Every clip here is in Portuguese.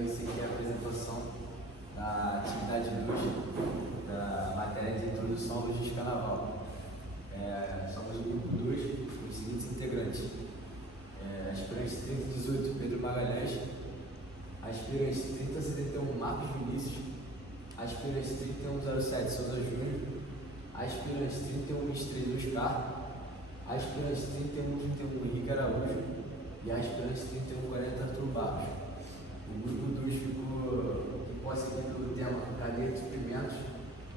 vai ser aqui a apresentação da atividade 2 da matéria de introdução ao logística naval. Somos o grupo 2, com os seguintes integrantes: aspirante 3018, Pedro Magalhães; aspirante 3071, Marcos Vinícius; aspirante 3107, Souza Júnior; aspirante 3123, Luiz Carlos; aspirante 3131, Henrique Araújo; e aspirante 3140, Arthur Barros. O grupo 2 ficou em posse aqui pelo tema cadeia de suprimentos,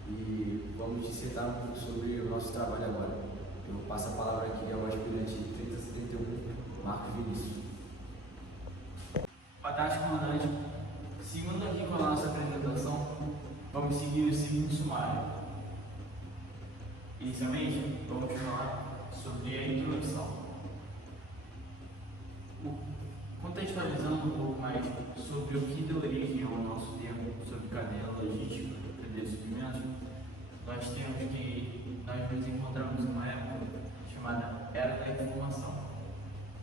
e vamos dissertar um pouco sobre o nosso trabalho agora. Eu passo a palavra aqui ao aspirante 3071, Marcos Vinícius. Boa tarde, comandante. Seguindo aqui com a nossa apresentação, vamos seguir o seguinte sumário. Inicialmente, vamos falar sobre a introdução. Contextualizando um pouco mais sobre o que deu origem ao nosso termo sobre cadeia logística, cadeia de suprimentos, nós nos encontramos em uma época chamada Era da Informação.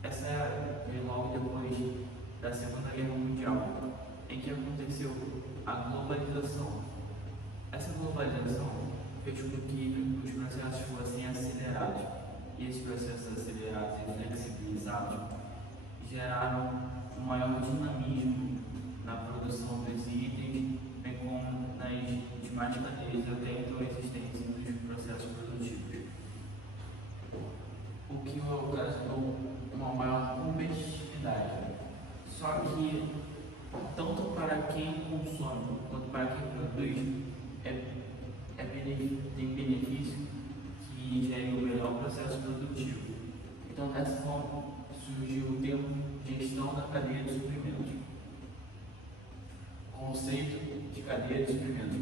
Essa era veio logo depois da Segunda Guerra Mundial, em que aconteceu a globalização. Essa globalização fez com que os processos fossem acelerados, e esses processos acelerados e flexibilizados geraram um maior dinamismo na produção dos itens, bem como nas demais cadeias até então existentes nos processos produtivos, o que ocasionou uma maior competitividade. Só que, tanto para quem consome quanto para quem produz, tem benefício que gere o melhor processo produtivo. Então, dessa forma, surgiu o termo gestão da cadeia de suprimentos. Conceito de cadeia de suprimentos.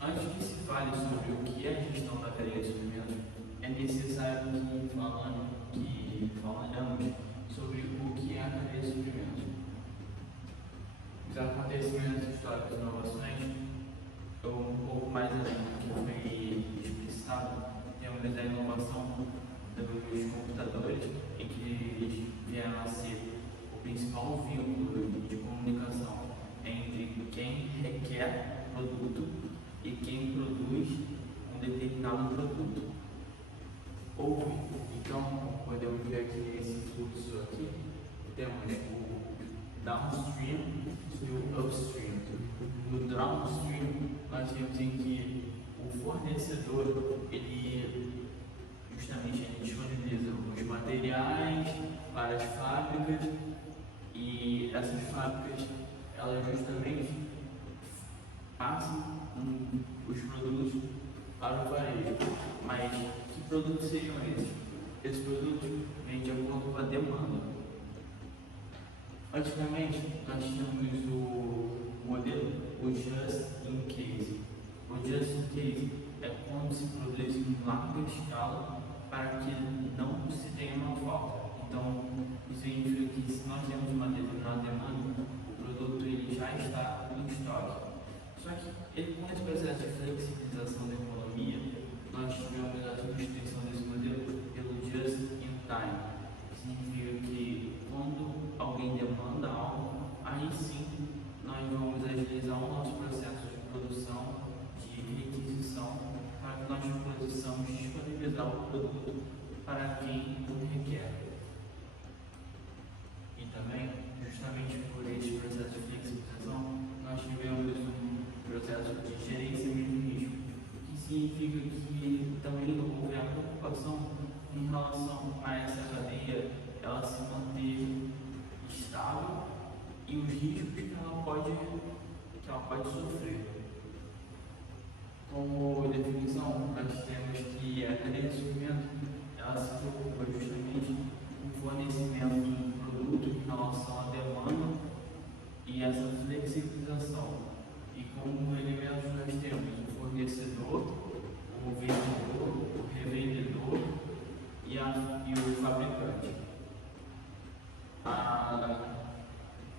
Antes que se fale sobre o que é a gestão da cadeia de suprimentos, é necessário que falemos sobre o que é a cadeia de suprimentos. Os acontecimentos históricos e inovações, um pouco mais além do que foi explicitado, temos a inovação dos computadores, em que eles vieram a ser o principal vínculo de comunicação entre quem requer produto e quem produz um determinado produto. Houve, então, podemos ver aqui nesse fluxo aqui, temos o downstream e o upstream. No downstream, nós temos em que o fornecedor, ele disponibiliza os materiais para as fábricas, e essas fábricas, elas justamente passam os produtos para o varejo. Mas que produtos seriam esses? Esses produtos vêm de acordo com a demanda. Antigamente, nós tínhamos o modelo, o Just in Case. O Just in Case é quando se produz em larga escala para que não se tenha uma falta. Então, isso significa que se nós temos uma determinada demanda, o produto ele já está em estoque. Só que, com esse processo de flexibilização da economia, nós tivemos a substituição desse modelo pelo Just in Time. Significa que quando alguém demanda algo, aí sim nós vamos agilizar o nosso processo de produção, de requisição, para que nós possamos disponibilizar o produto para quem o requer. E também, justamente por este processo de flexibilização, nós tivemos um processo de gerenciamento de risco, que significa que também houve a preocupação em relação a essa cadeia ela se manter estável e os riscos que ela pode sofrer. Como definição, nós temos que a cadeia de suprimento ela se preocupa justamente com o fornecimento do produto em relação à demanda e essa flexibilização. E como elementos nós temos o fornecedor, o vendedor, o revendedor e o fabricante.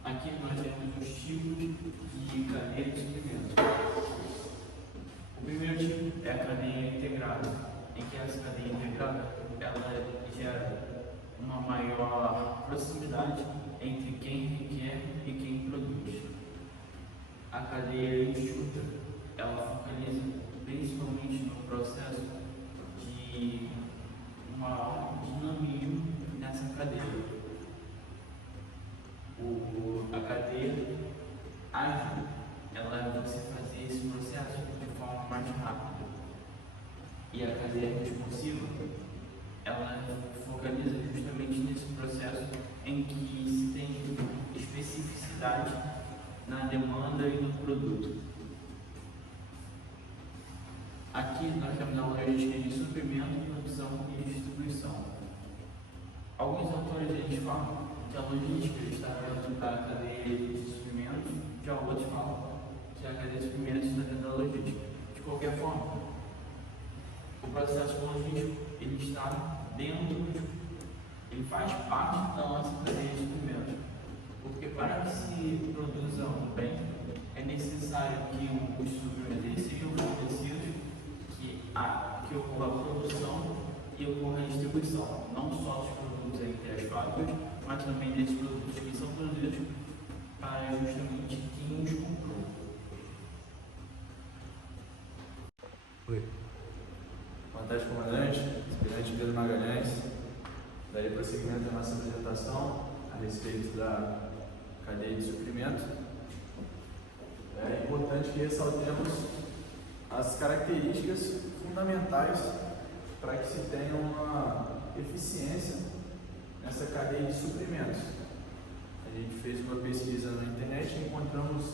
Aqui nós temos os tipos de cadeia de suprimentos. O primeiro tipo é a cadeia integrada. e a cadeia responsiva, ela focaliza justamente nesse processo em que se tem especificidade na demanda e no produto. Aqui nós temos a logística de suprimento, produção e distribuição. Alguns autores eles falam que a logística está dentro da cadeia de suprimento, já outros falam que a cadeia de suprimento está dentro da logística. De qualquer forma, o processo logístico ele está ele faz parte da nossa cadeia de suprimento, porque para que se produza um bem, é necessário que os suprimentos sejam fornecidos, que ocorra a produção e ocorra a distribuição, não só dos produtos entre as fábricas, mas também desses produtos que são produzidos para justamente quem os comprou. Oi. Boa tarde, comandante. Aspirante Pedro Magalhães. Darei prosseguimento à nossa apresentação a respeito da cadeia de suprimento. É importante que ressaltemos as características fundamentais para que se tenha uma eficiência nessa cadeia de suprimentos. A gente fez uma pesquisa na internet e encontramos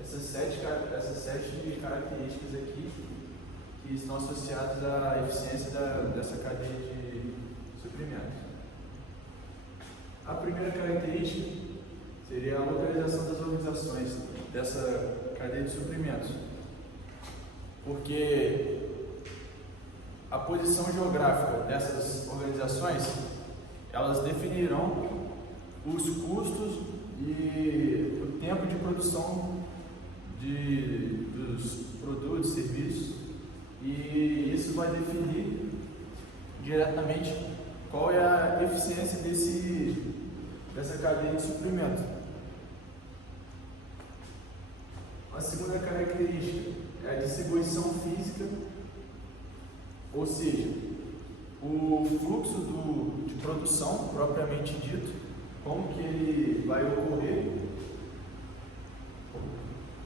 essas sete características aqui que estão associadas à eficiência dessa cadeia de suprimentos. A primeira característica seria a localização das organizações dessa cadeia de suprimentos, porque a posição geográfica dessas organizações, elas definirão os custos e o tempo de produção dos produtos, serviços, e isso vai definir diretamente qual é a eficiência dessa cadeia de suprimento. A segunda característica é a distribuição física, ou seja, o fluxo de produção propriamente dito, como que ele vai ocorrer.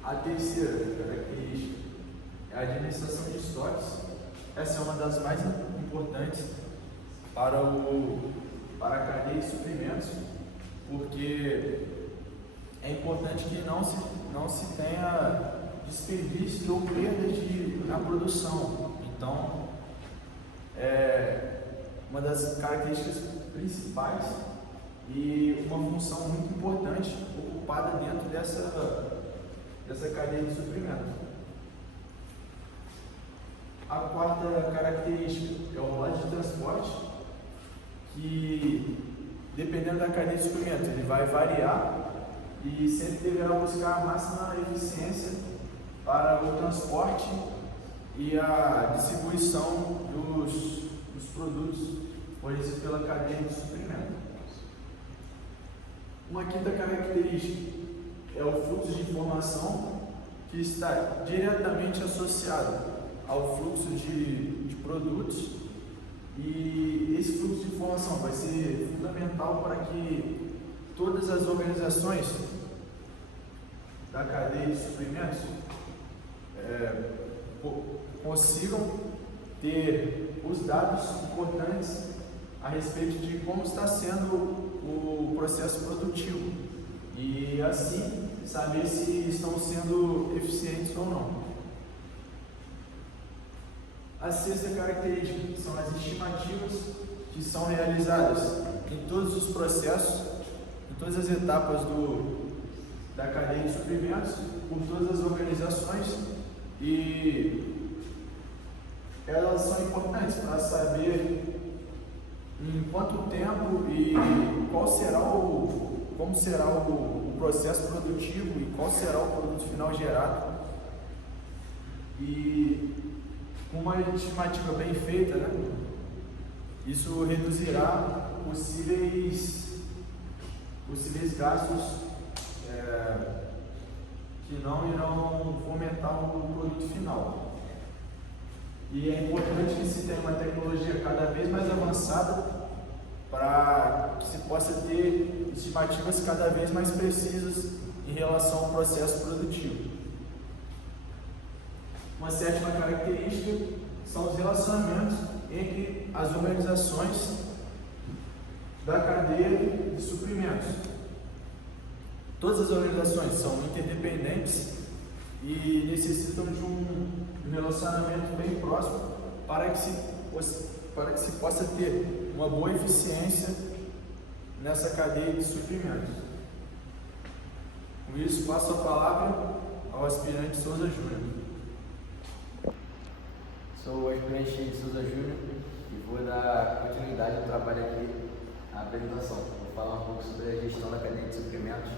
A terceira característica é a administração de estoques. Essa é uma das mais importantes para a cadeia de suprimentos, porque é importante que não se tenha desperdício ou perda na produção. Então, uma das características principais e uma função muito importante ocupada dentro dessa cadeia de suprimento. A quarta característica é o modo de transporte, que dependendo da cadeia de suprimento ele vai variar e sempre deverá buscar a máxima eficiência para o transporte e a distribuição dos produtos fornecidos pela cadeia de suprimento. Uma quinta característica é o fluxo de informação, que está diretamente associado ao fluxo de produtos, e esse fluxo de informação vai ser fundamental para que todas as organizações da cadeia de suprimentos consigam ter os dados importantes a respeito de como está sendo o processo produtivo e assim saber se estão sendo eficientes ou não. A sexta característica são as estimativas que são realizadas em todos os processos, em todas as etapas da cadeia de suprimentos, por todas as organizações, e elas são importantes para saber em quanto tempo e como será o processo produtivo e qual será o produto final gerado. E com uma estimativa bem feita, isso reduzirá possíveis gastos que não irão fomentar o produto final. E é importante que se tenha uma tecnologia cada vez mais avançada para que se possa ter estimativas cada vez mais precisas em relação ao processo produtivo. Uma sétima característica são os relacionamentos entre as organizações da cadeia de suprimentos. Todas as organizações são interdependentes e necessitam de um relacionamento bem próximo para que se possa ter uma boa eficiência nessa cadeia de suprimentos. Com isso, passo a palavra ao aspirante Souza Júnior. Sou o aspirante de Souza Júnior e vou dar continuidade ao trabalho aqui na apresentação. Vou falar um pouco sobre a gestão da cadeia de suprimentos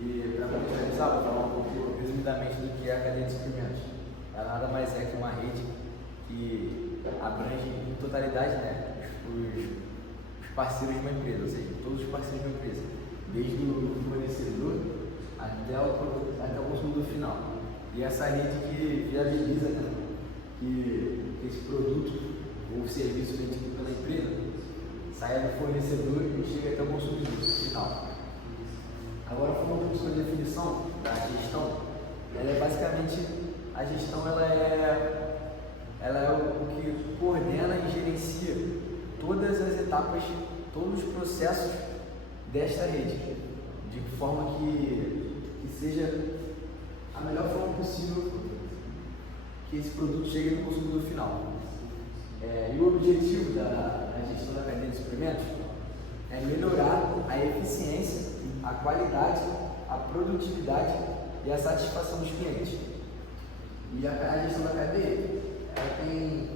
e, para contextualizar, vou falar um pouco resumidamente do que é a cadeia de suprimentos. Ela nada mais é que uma rede que abrange em totalidade, né, os parceiros de uma empresa, ou seja, todos os parceiros de uma empresa, desde o fornecedor até o consumidor final. E essa rede que viabiliza, né, que esse produto ou serviço vendido pela empresa saia do fornecedor e chegue até o consumidor final. Agora, falando um pouco sobre a definição da gestão, ela é basicamente, a gestão ela é o que coordena e gerencia todas as etapas, todos os processos desta rede, de forma que seja a melhor forma possível que esse produto chegue no consumidor final. E o objetivo da gestão da cadeia de suprimentos é melhorar a eficiência, a qualidade, a produtividade e a satisfação dos clientes. E a gestão da cadeia ela tem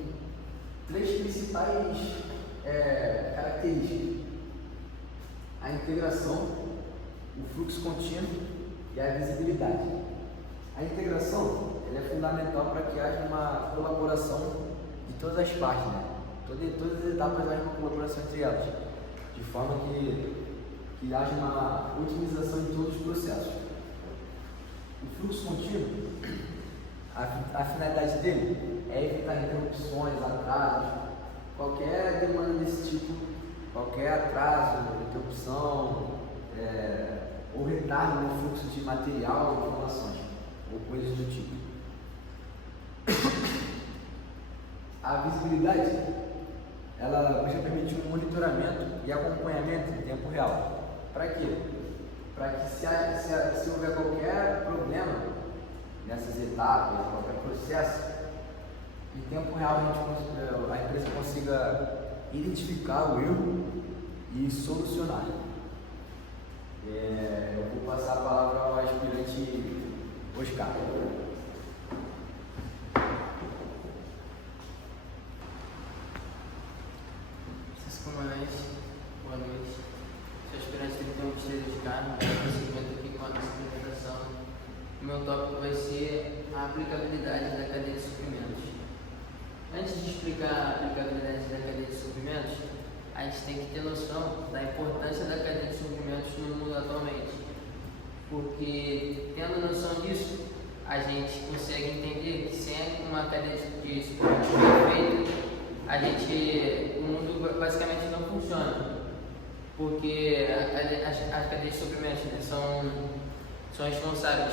três principais características: a integração, o fluxo contínuo e a visibilidade. A integração ela é fundamental para que haja uma colaboração de todas as partes, né? Todas as etapas haja uma colaboração entre elas, de forma que haja uma otimização de todos os processos. O fluxo contínuo, a finalidade dele é evitar interrupções, atrasos, qualquer demanda desse tipo, qualquer atraso, interrupção ou retardo no fluxo de material ou informações, ou coisas do tipo. A visibilidade, ela busca permitir um monitoramento e acompanhamento em tempo real. Para quê? Para que se houver qualquer problema nessas etapas, qualquer processo, em tempo real a empresa consiga identificar o erro e solucionar. Eu vou passar a palavra ao aspirante Oscar. Comandante, boa noite. Sou aspirante 31 de Oscar, prosseguimento aqui com a nossa apresentação. O meu tópico vai ser a aplicabilidade da cadeia de suprimentos. Antes de explicar a aplicabilidade da cadeia de suprimentos, a gente tem que ter noção da importância da cadeia de suprimentos no mundo atualmente. Porque, tendo noção disso, a gente consegue entender que sem uma cadeia de suprimentos perfeita, o mundo basicamente não funciona, porque as cadeias de suprimentos, né, são responsáveis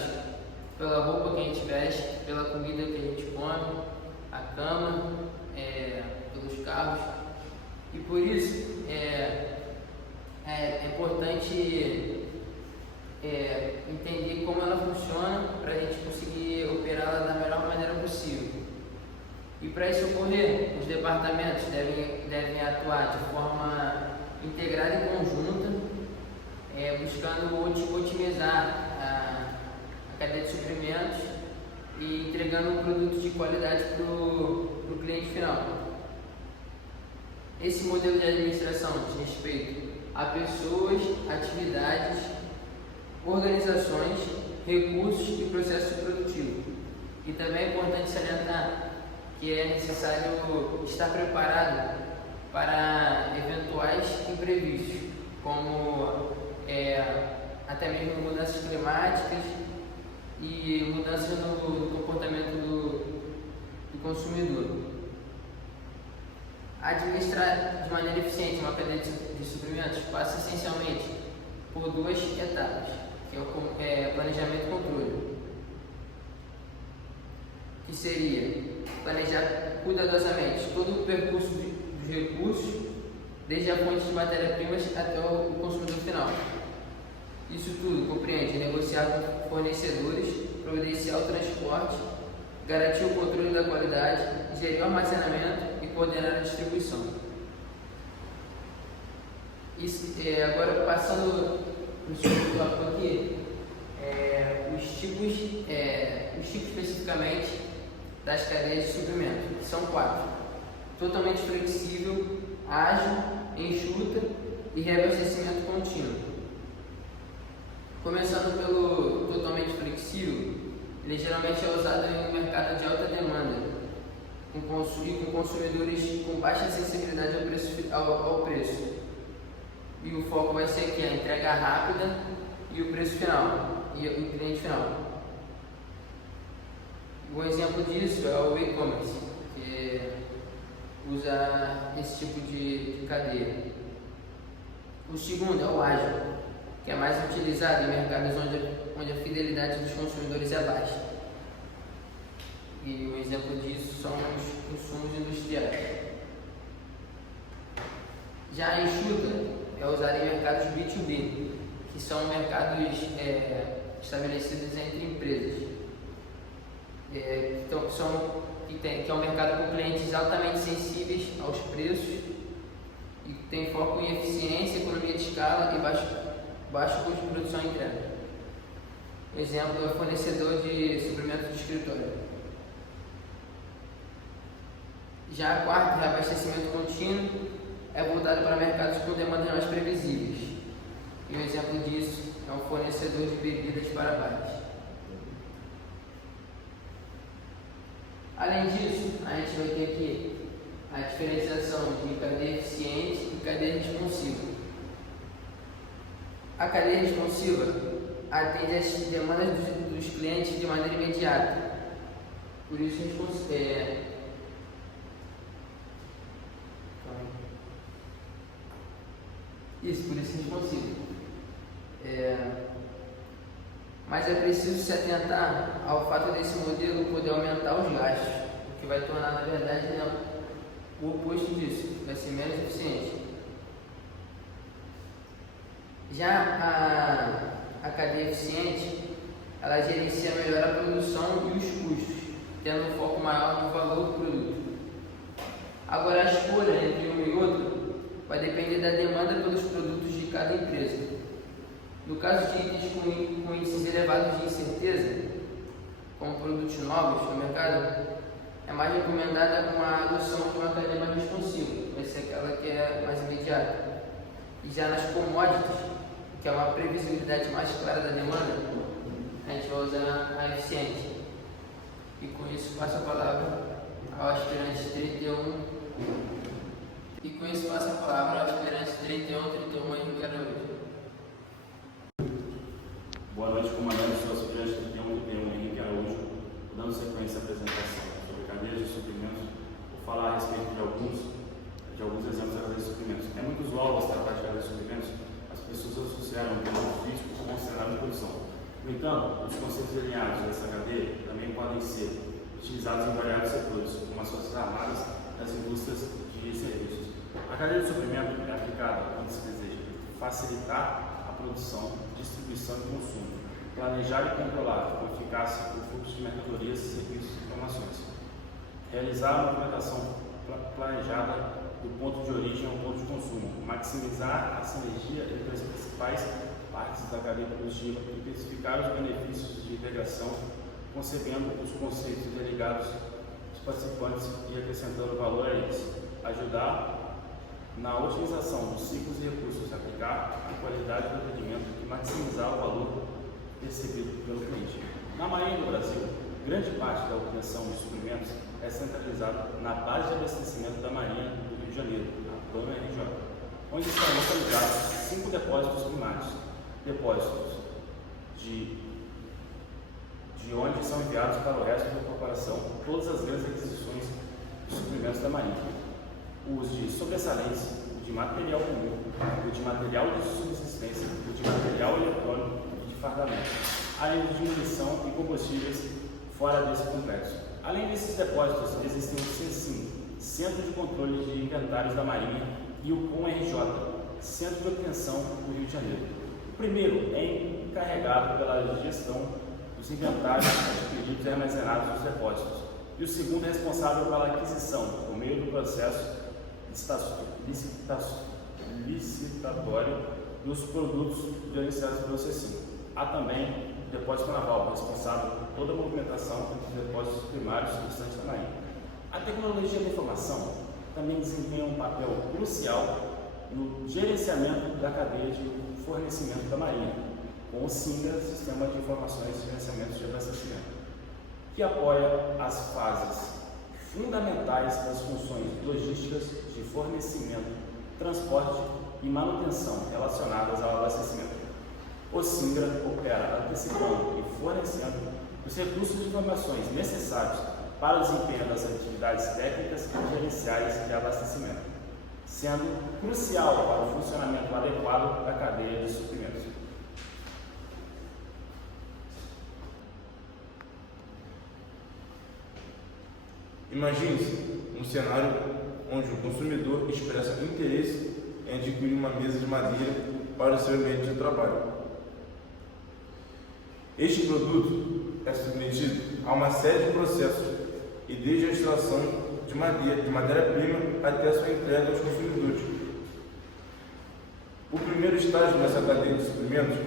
pela roupa que a gente veste, pela comida que a gente come, a cama, pelos carros, e por isso é importante entender como ela funciona para a gente conseguir operá-la da melhor maneira possível. E para isso ocorrer, os departamentos devem atuar de forma integrada e conjunta, buscando otimizar a cadeia de suprimentos e entregando um produto de qualidade para o cliente final. Esse modelo de administração diz respeito a pessoas, atividades, organizações, recursos e processo produtivo. E também é importante salientar que é necessário estar preparado para eventuais imprevistos, como até mesmo mudanças climáticas e mudanças no comportamento do consumidor. Administrar de maneira eficiente uma cadeia de suprimentos passa essencialmente por duas etapas, que é o planejamento e controle, que que seria planejar cuidadosamente todo o percurso dos recursos, desde a fonte de matéria-primas até o consumidor final. Isso tudo compreende negociar com fornecedores, providenciar o transporte, garantir o controle da qualidade, gerir o armazenamento e coordenar a distribuição. Agora, passando para o segundo tópico aqui, os tipos especificamente das cadeias de suprimento, que são 4. Totalmente flexível, ágil, enxuta e reabastecimento contínuo. Começando pelo totalmente flexível, ele geralmente é usado em um mercado de alta demanda, com consumidores com baixa sensibilidade ao preço. E o foco vai ser aqui a entrega rápida e o preço final, e o cliente final. Um exemplo disso é o e-commerce, que usa esse tipo de cadeia. O segundo é o ágil, que é mais utilizado em mercados onde a fidelidade dos consumidores é baixa. E um exemplo disso são os insumos industriais. Já a enxuta é usada em mercados B2B, que são mercados estabelecidos entre empresas. Que é um mercado com clientes altamente sensíveis aos preços e tem foco em eficiência, economia de escala e baixo custo de produção e entrega. Um exemplo é o fornecedor de suprimento de escritório. Já a quarta, reabastecimento contínuo, é voltado para mercados com demandas mais previsíveis. E um exemplo disso é o fornecedor de bebidas para bares. Além disso, a gente vai ter aqui a diferenciação de cadeia eficiente e cadeia responsiva. A cadeia responsiva atende às demandas dos clientes de maneira imediata. Por isso a gente considera. Por isso a gente consiga. Mas é preciso se atentar ao fato desse modelo poder aumentar os gastos, o que vai tornar, na verdade, o oposto disso, vai ser menos eficiente. Já a cadeia eficiente, ela gerencia melhor a produção e os custos, tendo um foco maior no valor do produto. Agora, a escolha entre um e outro vai depender da demanda pelos produtos de cada empresa. No caso de itens com índices elevados de incerteza, como produtos novos no mercado, é mais recomendada uma adoção de uma cadeia mais responsiva, vai ser aquela que é mais imediata. E já nas commodities, que é uma previsibilidade mais clara da demanda, a gente vai usar a eficiente. E com isso passo a palavra ao aspirante 31. Henrique Araújo. Boa noite, comandante. Sou aspirante 31 Henrique Araújo. Dando sequência à apresentação sobre cadeias de suprimentos, vou falar a respeito de alguns exemplos de cadeias de suprimentos. É muito usual você tratar de cadeias de suprimentos, as pessoas associaram o termo físico com o cenário de produção. No entanto, os conceitos alinhados dessa cadeia também podem ser utilizados em variados setores, como as forças armadas e as indústrias de serviços. A cadeia de suprimento é aplicada quando se deseja facilitar a produção, distribuição e consumo, planejar e controlar com eficácia o fluxo de mercadorias, serviços e informações, realizar a movimentação planejada do ponto de origem ao ponto de consumo, maximizar a sinergia entre as principais partes da cadeia produtiva, intensificar os benefícios de integração, concebendo os conceitos interligados dos participantes e acrescentando valor a eles, ajudar na otimização dos ciclos e recursos, aplicar a qualidade do atendimento e maximizar o valor percebido pelo cliente. Na Marinha do Brasil, grande parte da obtenção de suprimentos é centralizada na base de abastecimento da Marinha do Rio de Janeiro, a PAMA-RJ, onde estão localizados 5 depósitos primários, depósitos de onde são enviados para o resto da corporação todas as grandes aquisições de suprimentos da Marinha. Os de sobressalentes, o de material comum, o de material de subsistência, o de material eletrônico e de fardamento, além de munição e combustíveis fora desse complexo. Além desses depósitos, existem o CECIM, Centro de Controle de Inventários da Marinha, e o CONRJ, Centro de Obtenção do Rio de Janeiro. O primeiro é encarregado pela gestão dos inventários adquiridos e armazenados nos depósitos, e o segundo é responsável pela aquisição, por meio do processo licitatório, dos produtos gerenciados pelo CECIM. Há também o Depósito Naval, responsável por toda a movimentação entre os depósitos primários e restantes da Marinha. A tecnologia da informação também desempenha um papel crucial no gerenciamento da cadeia de fornecimento da Marinha, com o SINGA, Sistema de Informações e Gerenciamento de Abastecimento, que apoia as fases fundamentais das funções logísticas de fornecimento, transporte e manutenção relacionadas ao abastecimento. O SINGRA opera antecipando e fornecendo os recursos de informações necessários para o desempenho das atividades técnicas e gerenciais de abastecimento, sendo crucial para o funcionamento adequado da cadeia de suprimentos. Imagine-se um cenário onde o consumidor expressa interesse em adquirir uma mesa de madeira para o seu ambiente de trabalho. Este produto é submetido a uma série de processos e desde a extração de matéria-prima até a sua entrega aos consumidores. O primeiro estágio nessa cadeia de suprimentos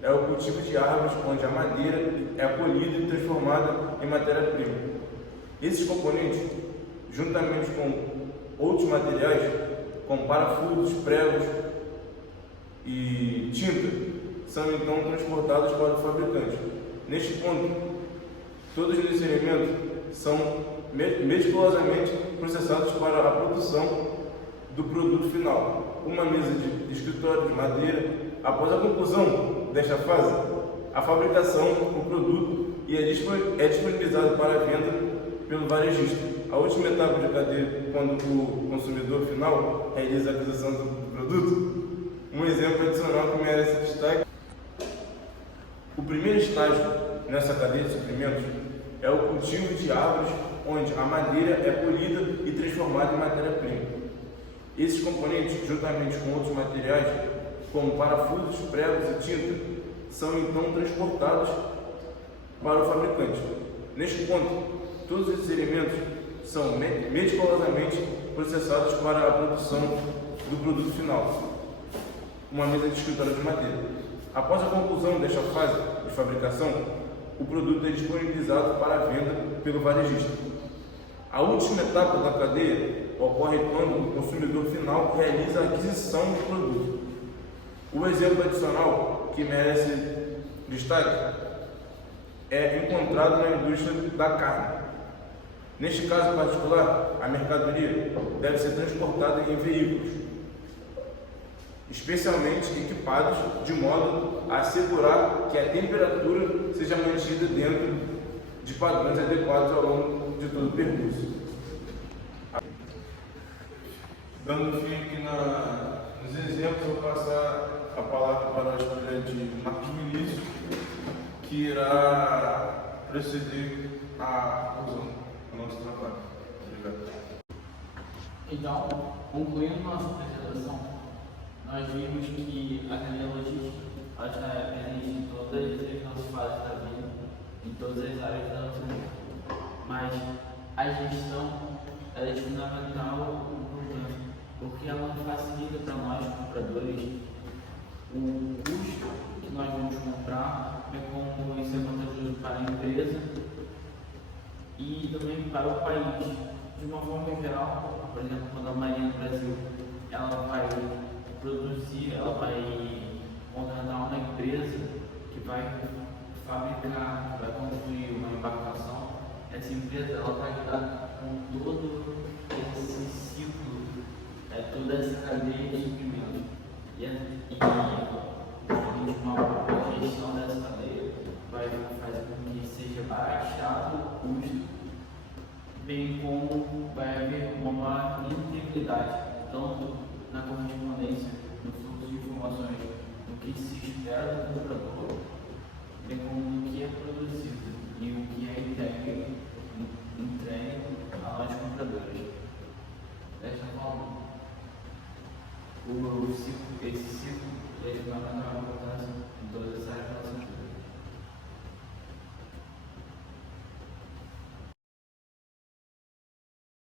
é o cultivo de árvores, onde a madeira é colhida e transformada em matéria-prima. Esses componentes, juntamente com outros materiais, como parafusos, pregos e tinta, são então transportados para o fabricante. Neste ponto, todos esses elementos são meticulosamente processados para a produção do produto final. Uma mesa de escritório de madeira. Após a conclusão desta fase, a fabricação do produto é disponibilizado para a venda pelo varejista. A última etapa de cadeia, quando o consumidor final realiza a aquisição do produto. Um exemplo adicional que merece destaque. O primeiro estágio nessa cadeia de suprimentos é o cultivo de árvores, onde a madeira é polida e transformada em matéria-prima. Esses componentes, juntamente com outros materiais, como parafusos, pregos e tinta, são então transportados para o fabricante. Neste ponto, todos esses elementos são meticulosamente processados para a produção do produto final, uma mesa de escritório de madeira. Após a conclusão desta fase de fabricação, o produto é disponibilizado para a venda pelo varejista. A última etapa da cadeia ocorre quando o consumidor final realiza a aquisição do produto. O exemplo adicional que merece destaque é encontrado na indústria da carne. Neste caso particular, a mercadoria deve ser transportada em veículos, especialmente equipados de modo a assegurar que a temperatura seja mantida dentro de padrões adequados ao longo de todo o percurso. Dando fim aqui nos exemplos, eu vou passar a palavra para o estudante Marcos Vinícius, que irá proceder à conclusão do nosso trabalho. Obrigado. Então, concluindo nossa apresentação, nós vimos que a cadeia logística ela está presente em todas as nossas fases da vida, em todas as áreas da nossa vida. Mas a gestão ela é de fundamental importância, porque ela facilita para nós, compradores, o custo que nós vamos comprar, é como isso é vantajoso para a empresa e também para o país. De uma forma geral, por exemplo, quando a Marinha do Brasil ela vai produzir, ela vai contratar uma empresa que vai fabricar, vai construir uma embarcação, essa empresa ela vai lidar com todo esse ciclo, toda essa cadeia de suprimentos. E uma boa gestão dessa cadeia vai fazer com que seja baixado o custo, bem como vai haver uma integridade, tanto na correspondência, no fluxo de informações, no que se espera do comprador, bem como no que é produzido e o que é entregue esse ciclo ele vai dar uma importância em todas as áreas da nossa vida.